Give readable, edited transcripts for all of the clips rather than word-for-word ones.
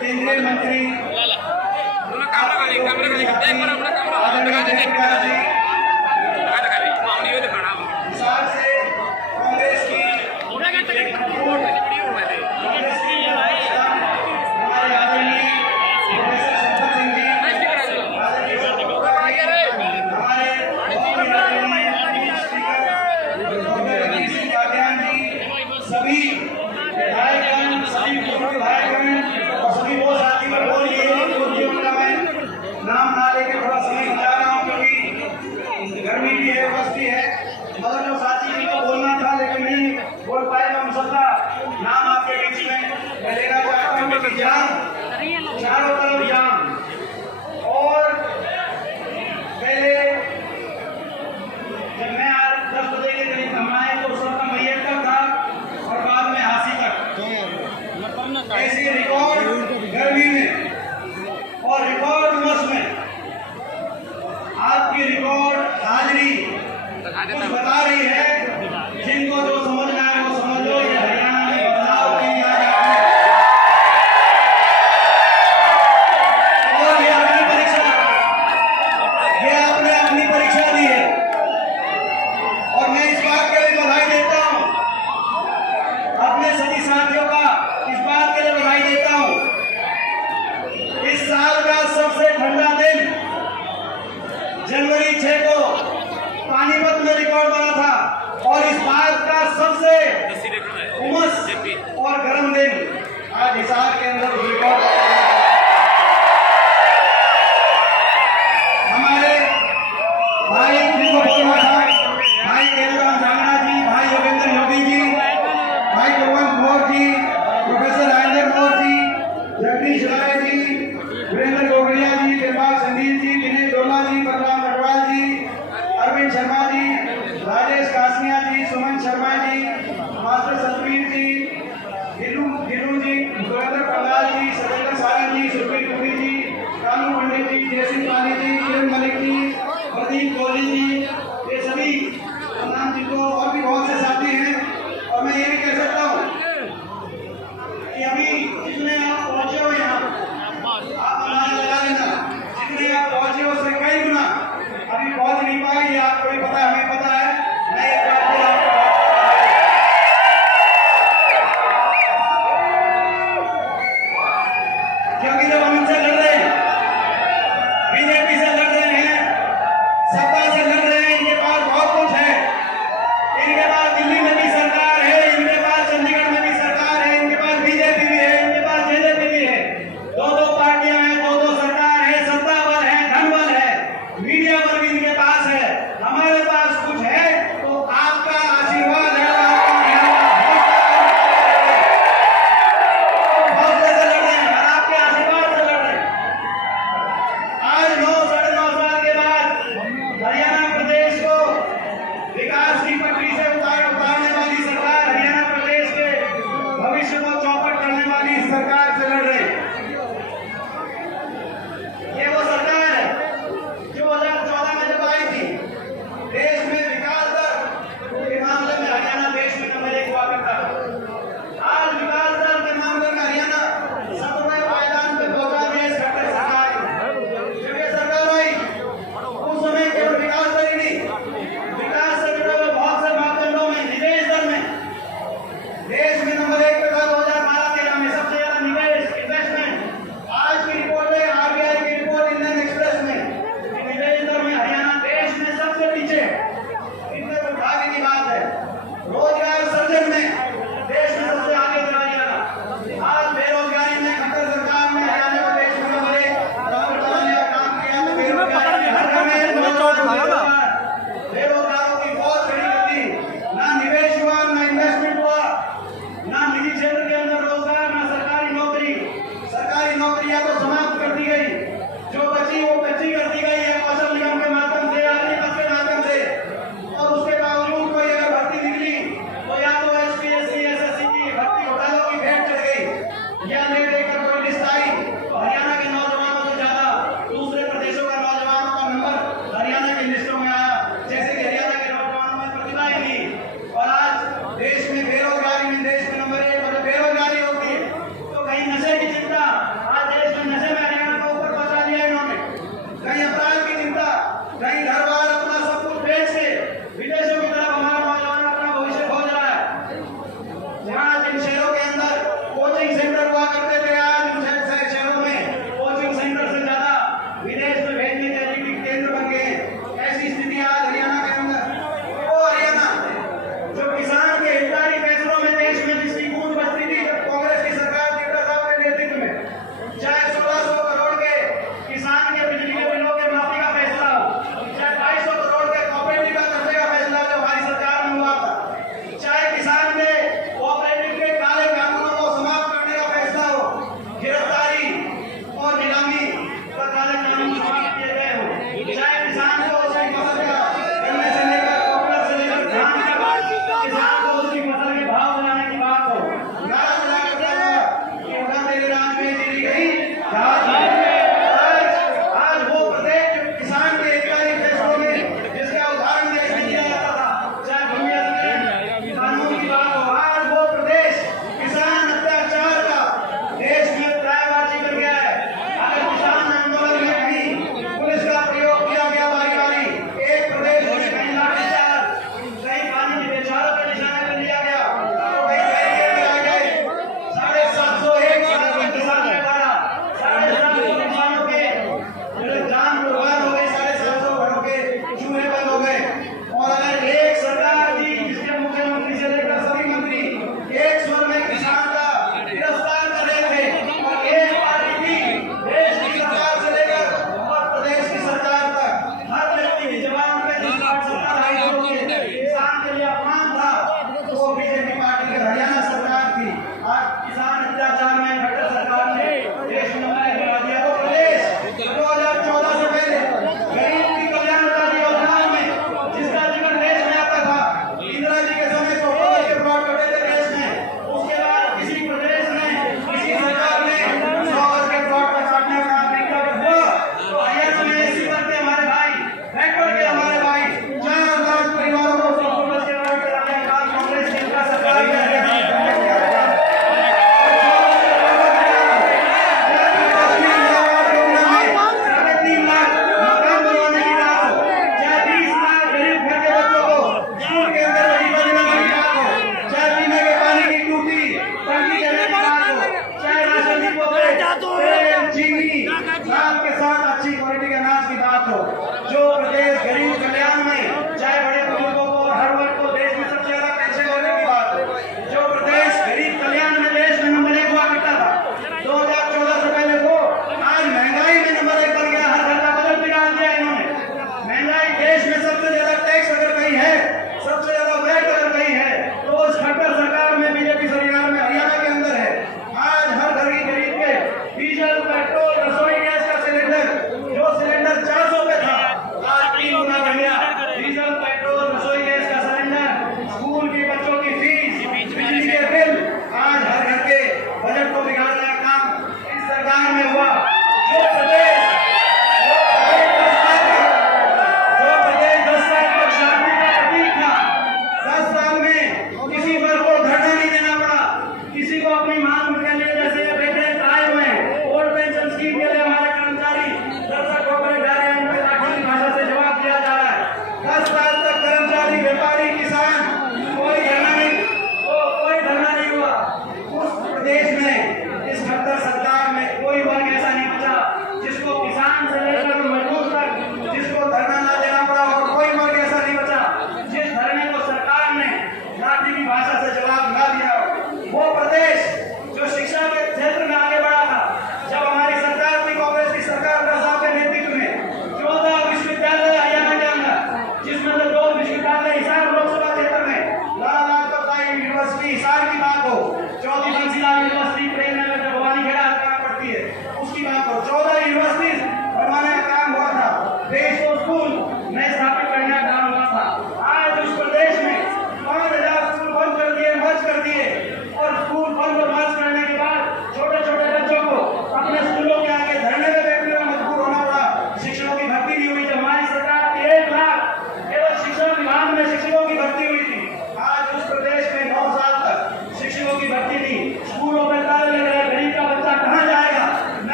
केंद्रीय मंत्री सभी विधायकगण, सभी विधायकगण और सभी वो साथी पर बोल लिए उनका मैं नाम ना लेके थोड़ा समय बता रहा हूँ क्योंकि गर्मी भी है, बस भी है, मगर जो साथी जिनको बोलना था लेकिन नहीं बोल पाए तो हम सबका नाम आपके बीच में मैं लेना चाहता हूँ कि जान चारों तरफ जान। और पहले जब मैं आज 10 बजे के करीब हम आए तो उस वक्त मैयर तक था और बाद में हासी तक ऐसी रिकॉर्ड गर्मी में और रिकॉर्ड उमस में आपकी रिकॉर्ड हाजिरी कुछ बता रही है। जिनको जो समझना है वो समझ लो, ये हरियाणा में बदलाव की आज और ये अपनी परीक्षा, ये आपने अपनी परीक्षा दी है और मैं इस बात के लिए बधाई देता हूँ, अपने सभी साथियों का इस बात के लिए बधाई देता हूँ। इस साल का सबसे ठंडा दिन जनवरी 6 को पानीपत में रिकॉर्ड बना था और इस बार का सबसे उमस और गर्म दिन आज हिसार के अंदर रिकॉर्ड हमारे भाई जिनको बोलना था, भाई केलराम जांगड़ा जी, भाई योगेंद्र योगी जी, भाई कुलवंत मौर्य जी, प्रोफेसर राजेंद्र मौर्य जी, जगदीश राय जी, वीरेंद्र गोगड़िया जी, दिलबाग संदीप जी, विनय डोला जी, बलराम अग्रवाल जी, अरविंद शर्मा जी, राजेश कासनिया जी, सुमन शर्मा जी, मास्टर सतवीर जी, गिरू जी, सुरेंद्र पंगाल जी, सतेंद्र सारंग जी, सुखबीर पुरी जी, कानू पंडित जी, जयसिंह पानी जी, किरण मलिक जी, प्रदीप कोहली जी, ये सभी नाम जिनको और भी बहुत से साथी हैं। और मैं ये भी कह सकता हूँ कि अभी जितने आप पहुंचे हो यहाँ आप अंदाजा लगा लेना, जितने आप पहुंचे हो उससे कई गुना अभी पहुंच नहीं पाए, ये आपको भी पता है, हमें पता है। मैं एक बात को आपको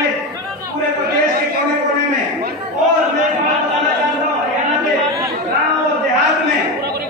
कॉलेज पूरे प्रदेश के कोने कोने में। और मैं बात बताना चाहता हूँ, हरियाणा के गांव और देहात में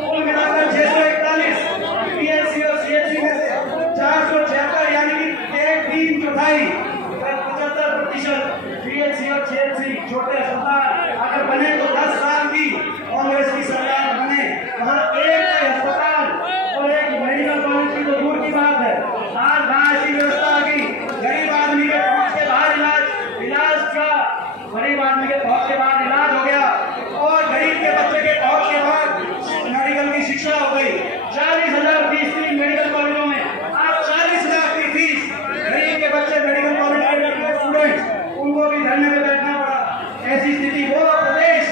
कुल मिलाकर 641 पीएचसी और सीएचसी में से 476 यानी कि एक 3/4 75% पीएचसी और सीएचसी छोटे अस्पताल अगर बने तो 10 साल की कांग्रेस की सरकार बने वहाँ एक अस्पताल और एक मेडिकल कॉलेज की तो दूर की बात है। आज वहाँ ऐसी व्यवस्था आ गई, गरीब आदमी के पहुंच के बाहर इलाज का गरीब आदमी के पहुंच के बाद इलाज हो गया और गरीब के बच्चे के पहुंच के बाद मेडिकल की शिक्षा हो गई। 40,000 फीस थी मेडिकल कॉलेजों में, आज 40,000 की फीस। गरीब के बच्चे मेडिकल कॉलेज के स्टूडेंट उनको भी धरने में बैठना पड़ा। ऐसी स्थिति वो प्रदेश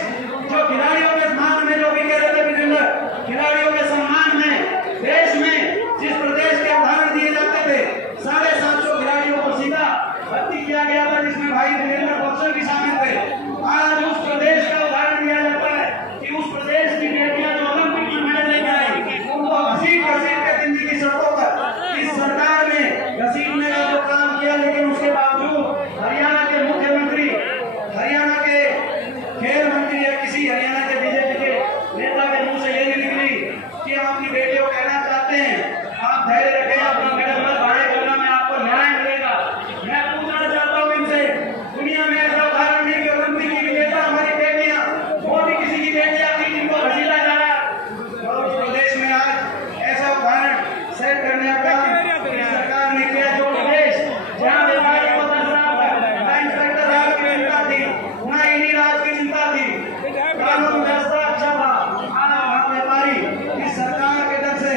जो खिलाड़ियों के सम्मान में जो भी कह रहे थे विजेंद्र, खिलाड़ियों के सम्मान में देश में जिस प्रदेश के उदाहरण दिए जाते थे 750 खिलाड़ियों को सीधा भर्ती किया गया था जिसमें भाई विजेंद्र बक्सर भी शामिल थे। आज उस प्रदेश का उदाहरण दिया जाता है कि उस प्रदेश की बेटियां जो ओलंपिक की मेडल लेकर आई उनको घसीट घसीट के दिल्ली की सड़कों पर इस सरकार ने घसीटने का जो काम किया, लेकिन उसके बावजूद हरियाणा के मुख्यमंत्री, हरियाणा के खेल मंत्री या किसी हरियाणा के बीजेपी के नेता के मुंह से ये नहीं निकली कि हम अपनी बेटियों को कहना चाहते हैं आप धैर्य रखें, अपना मेडल मत भाड़े करना में आपको न्याय मिलेगा। मैं पूछना चाहता हूँ इनसे, दुनिया में ऐसा उदाहरण नहीं कि ओलंपिक की विजेता हमारी बेटियां, वो भी किसी की बेटियां थी जिनको घसीटा जा रहा है। और उस प्रदेश में आज ऐसा उदाहरण सेट करने का सरकार ने किया जो प्रदेश जहाँ व्यापारी को 10 लाख ना इंस्पेक्टर राज की चिंता थी, ना इन्हीं राज की चिंता थी, कानून व्यवस्था अच्छा था, आज वहाँ व्यापारी इस सरकार के डर से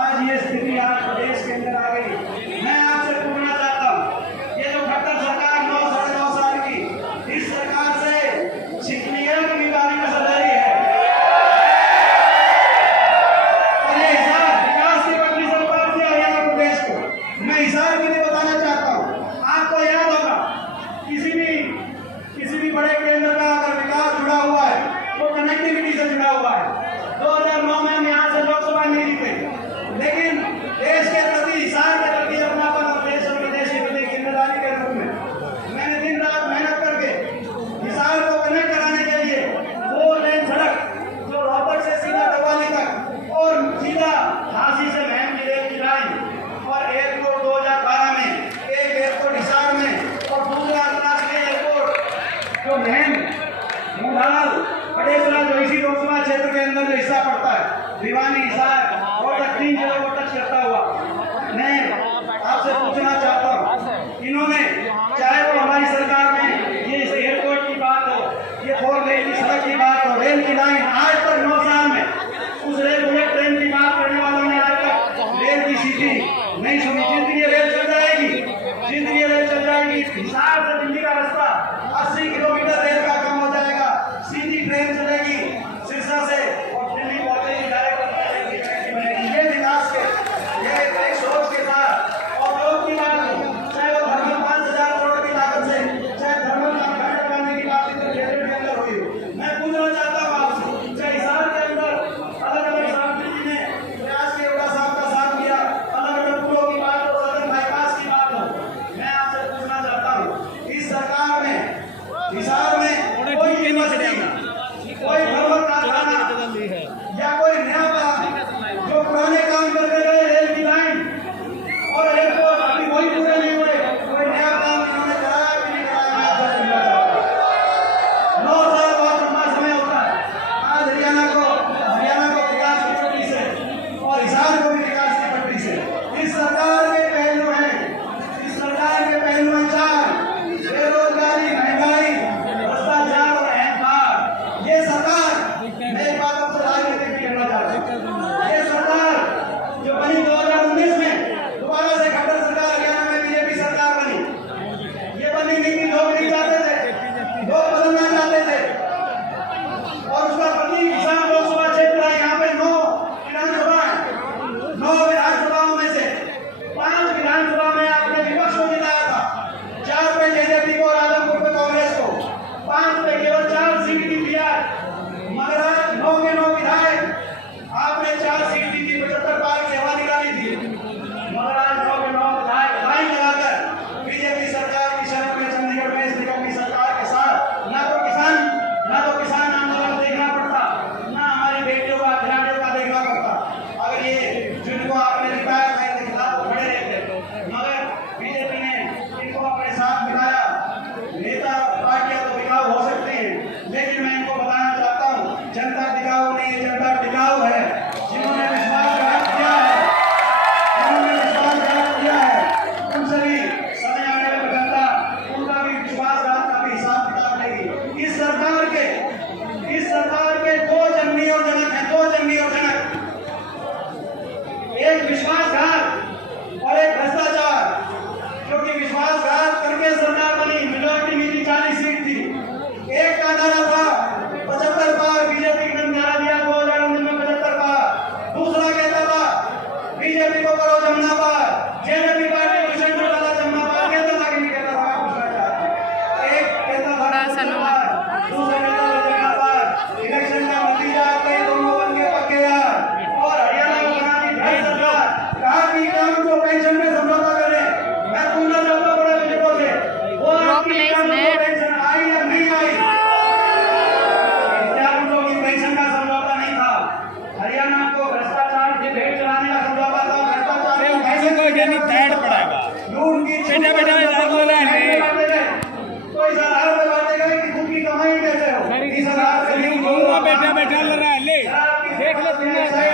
आज ये स्थिति आज प्रदेश के अंदर आ गई। मैं आपसे पूछना चाहता हूँ, ये जो खट्टर सरकार 9 साढ़े 9 साल की, इस सरकार से छिपलियां की निकाली में सजाई है और ये हिसाब विकास की पटरी सरकार से हरियाणा प्रदेश को मैं हिसाब भी नहीं बताना चाहता हूँ। आपको याद होगा किसी भी बड़े केंद्र का अगर विकास जुड़ा हुआ है वो कनेक्टिविटी से जुड़ा हुआ है। 2009 में हम यहाँ से लोकसभा नहीं जीते, लेकिन देश के प्रति हिसाब के प्रति अपनापन और देश और विदेश के प्रति जिम्मेदारी के रूप में मैंने दिन रात मेहनत करके हिसार को कनेक्ट कराने के लिए 4 लेन सड़क जो रोहतक से सीधा दवाली तक और सीधा झांसी से महम जिले की लाइन और एयरपोर्ट 2012 में एक एयरपोर्ट हिसार में और दूसरा अंतर्राष्ट्रीय एयरपोर्ट जो महम मुंडाल पटेसरा जो इसी लोकसभा क्षेत्र के अंदर जो हिस्सा पड़ता है भिवानी हिसार और 3 जिलों को टच करता हुआ मैं आपसे पूछना चाहता हूँ, इन्होंने चाहे वो हमारी सरकार में ये इस एयरपोर्ट की बात हो, ये 4 लेन की सड़क की बात हो, रेल की लाइन, आज तक 9 साल में उस रेल बुलेट ट्रेन की बात करने वालों ने आज तक रेल की सीधी नहीं सुनी। जितनी रेल चल जाएगी, जितनी रेल चल जाएगी, हिसार से दिल्ली का रास्ता 80 किलोमीटर रेल का कम हो जाएगा, सीधी ट्रेन चलेगी सिरसा से और दिल्ली पहुंचेगी डायरेक्ट। ये विकास के ये एक सोच के साथ और लोग की बात हो, चाहे वो धर्म 5,000 करोड़ की लागत से, चाहे धर्म का घाटा करने की बात इधर बजट के अंदर हुई हो। मैं पूछना चाहता हूँ आपसे, चाहे हिसार के अंदर अलग अलग सांसद जी ने प्रयास के उड़ा साहब का साथ दिया, अलग अलग पुलों की बात हो, सदन बाईपास की बात हो, मैं आपसे पूछना चाहता हूँ के साइड